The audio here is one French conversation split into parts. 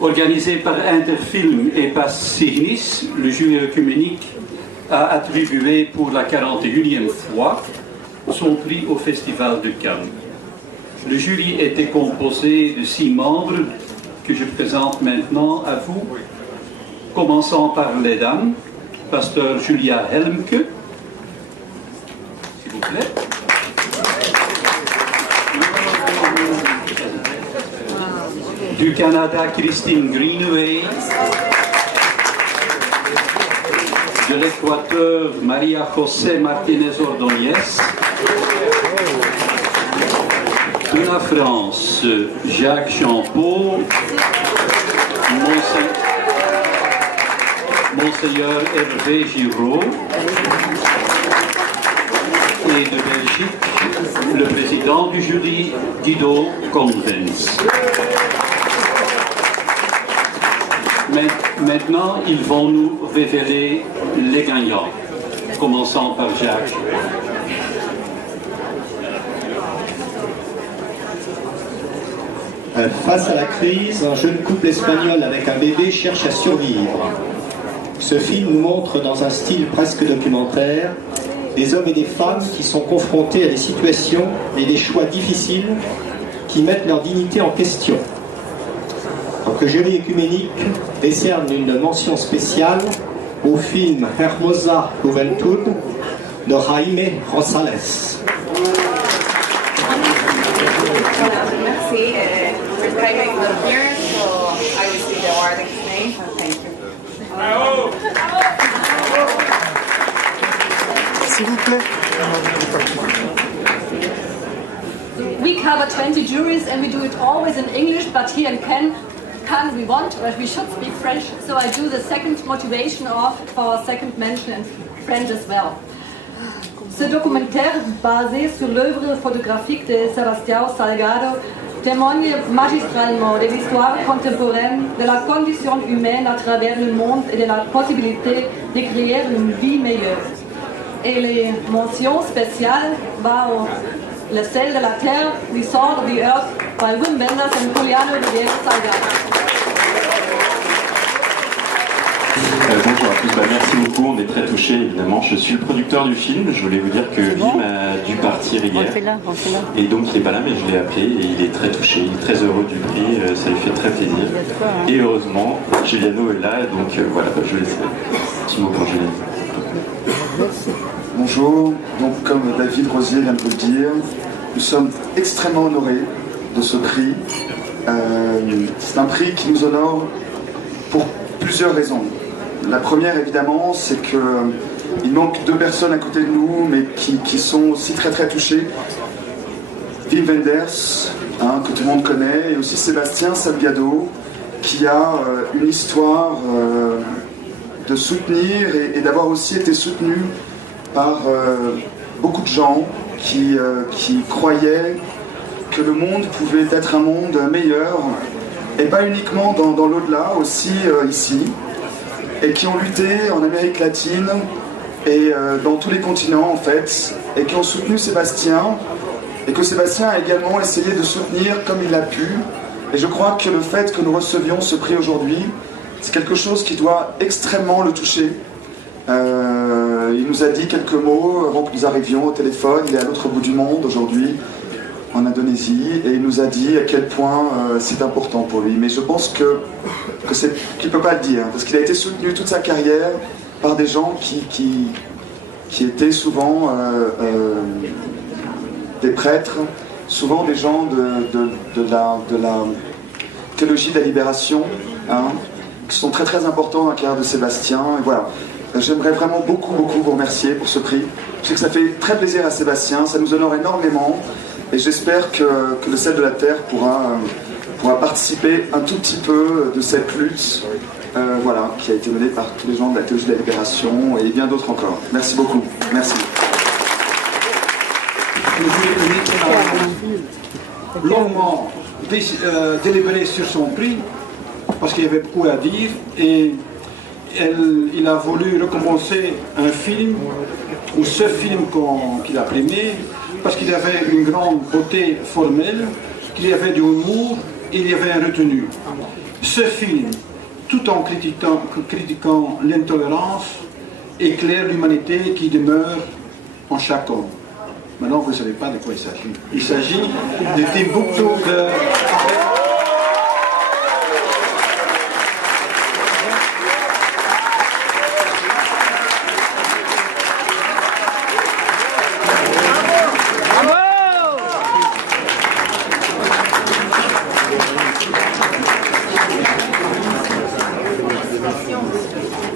Organisé par Interfilm et par Signis, le jury œcuménique a attribué pour la 41e fois son prix au Festival de Cannes. Le jury était composé de 6 membres que je présente maintenant à vous, commençant par les dames, pasteur Julia Helmke, s'il vous plaît. Du Canada, Christine Greenway. De l'Équateur, Maria José Martínez Ordóñez. De la France, Jacques Champeau. Monseigneur Hervé Giraud. Et de Belgique, le président du jury, Guido Convens. Maintenant, ils vont nous révéler les gagnants, commençant par Jacques. Face à la crise, un jeune couple espagnol avec un bébé cherche à survivre. Ce film nous montre dans un style presque documentaire des hommes et des femmes qui sont confrontés à des situations et des choix difficiles qui mettent leur dignité en question. Donc, le jury œcuménique décerne une mention spéciale au film Hermosa Juventud de Jaime Rosales. Merci. Jaime is not here, so I will see the award next name. Thank you. S'il vous plaît. We cover 20 juries and we do it always in English, but here in Cannes we want, but we should speak French, so I do the second motivation of for second mention in French as well. Ce documentaire, basé sur l'œuvre photographique de Sebastião Salgado, témoigne magistralement de l'histoire contemporaine, de la condition humaine à travers le monde et de la possibilité de créer une vie meilleure. Et les mentions spéciales vont Le sel de la terre, The Salt of the Earth, by Wim Wenders et Juliano de Diego Salgado. Bonjour à tous, merci beaucoup, on est très touchés évidemment. Je suis le producteur du film, je voulais vous dire que Wim a dû partir hier. Et donc il n'est pas là, mais je l'ai appelé et il est très touché, il est très heureux du prix, ça lui fait très plaisir. Et heureusement, Juliano est là, donc voilà, je vais laisser un petit mot pour Juliano. Bonjour, donc comme David Rosier vient de le dire, nous sommes extrêmement honorés de ce prix. C'est un prix qui nous honore pour plusieurs raisons. La première évidemment, c'est qu'il manque deux personnes à côté de nous, mais qui sont aussi très très touchées. Wim Wenders, que tout le monde connaît, et aussi Sébastien Salgado, qui a une histoire de soutenir et d'avoir aussi été soutenu par beaucoup de gens qui croyaient que le monde pouvait être un monde meilleur, et pas uniquement dans l'au-delà, aussi ici, et qui ont lutté en Amérique latine et dans tous les continents en fait, et qui ont soutenu Sébastien, et que Sébastien a également essayé de soutenir comme il a pu. Et je crois que le fait que nous recevions ce prix aujourd'hui, c'est quelque chose qui doit extrêmement le toucher. Il nous a dit quelques mots avant que nous arrivions au téléphone. Il est à l'autre bout du monde aujourd'hui, en Indonésie, et il nous a dit à quel point c'est important pour lui. Mais je pense qu'il ne peut pas le dire, parce qu'il a été soutenu toute sa carrière par des gens qui étaient souvent des prêtres, souvent des gens de la théologie de la libération, qui sont très très importants dans la carrière de Sébastien. Et voilà. J'aimerais vraiment beaucoup vous remercier pour ce prix. Je sais que ça fait très plaisir à Sébastien, ça nous honore énormément, et j'espère que le sel de la terre pourra participer un tout petit peu de cette lutte voilà, qui a été menée par tous les gens de la théologie de la libération et bien d'autres encore. Merci beaucoup. Merci. Longuement délibéré sur son prix, parce qu'il y avait beaucoup à dire, et il a voulu recommencer un film, ou ce film qu'il a primé, parce qu'il avait une grande beauté formelle, qu'il y avait du humour, il y avait un retenu. Ce film, tout en critiquant l'intolérance, éclaire l'humanité qui demeure en chaque homme. Maintenant, vous ne savez pas de quoi il s'agit. Il s'agit de Timbuktu de...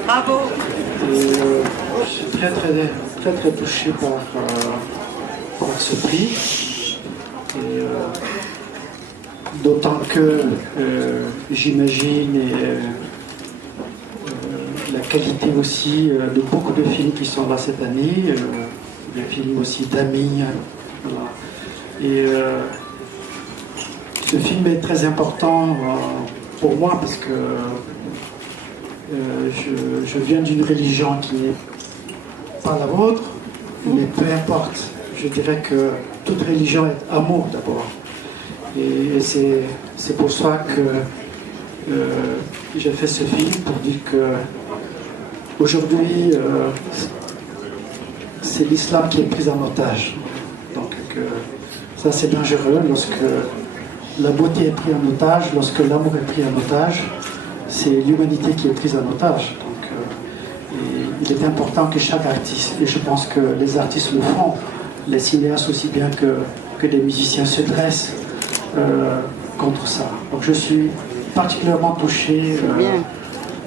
Bravo. Je suis très touché par ce prix. D'autant que j'imagine la qualité aussi de beaucoup de films qui sont là cette année, des films aussi d'amis. Voilà. Et ce film est très important pour moi parce que je viens d'une religion qui n'est pas la vôtre, mais peu importe. Je dirais que toute religion est amour d'abord. Et c'est pour ça que j'ai fait ce film, pour dire que aujourd'hui, c'est l'islam qui est pris en otage. Donc ça c'est dangereux lorsque la beauté est prise en otage, lorsque l'amour est pris en otage. C'est l'humanité qui est prise en otage. Donc, il est important que chaque artiste, et je pense que les artistes le font, les cinéastes aussi bien que les musiciens se dressent contre ça. Donc je suis particulièrement touché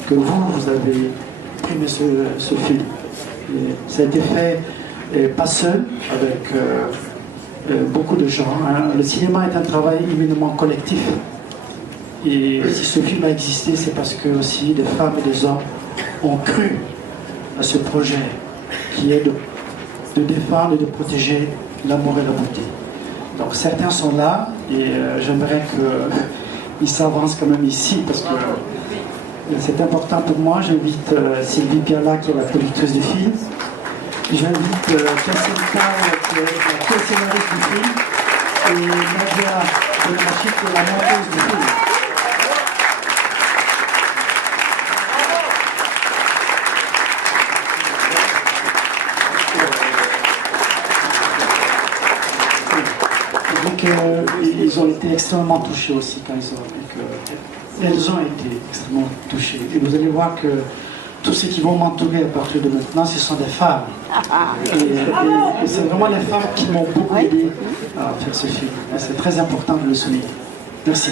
que vous avez primé ce film. Et ça a été fait pas seul, avec beaucoup de gens. Hein. Le cinéma est un travail éminemment collectif. Et si ce film a existé, c'est parce que aussi des femmes et des hommes ont cru à ce projet qui est de défendre et de protéger l'amour et la beauté. Donc certains sont là et j'aimerais qu'ils s'avancent quand même ici parce que c'est important pour moi. J'invite Sylvie Piala qui est la productrice du film. J'invite Jacinta qui est la co-scénariste du film et Nadia Benamachi qui est la monteuse du film. Ils ont été extrêmement touchés aussi quand ils ont vu que elles ont été extrêmement touchées. Et vous allez voir que tous ceux qui vont m'entourer à partir de maintenant, ce sont des femmes. Et c'est vraiment les femmes qui m'ont beaucoup aidé à faire ce film. Et c'est très important de le souligner. Merci.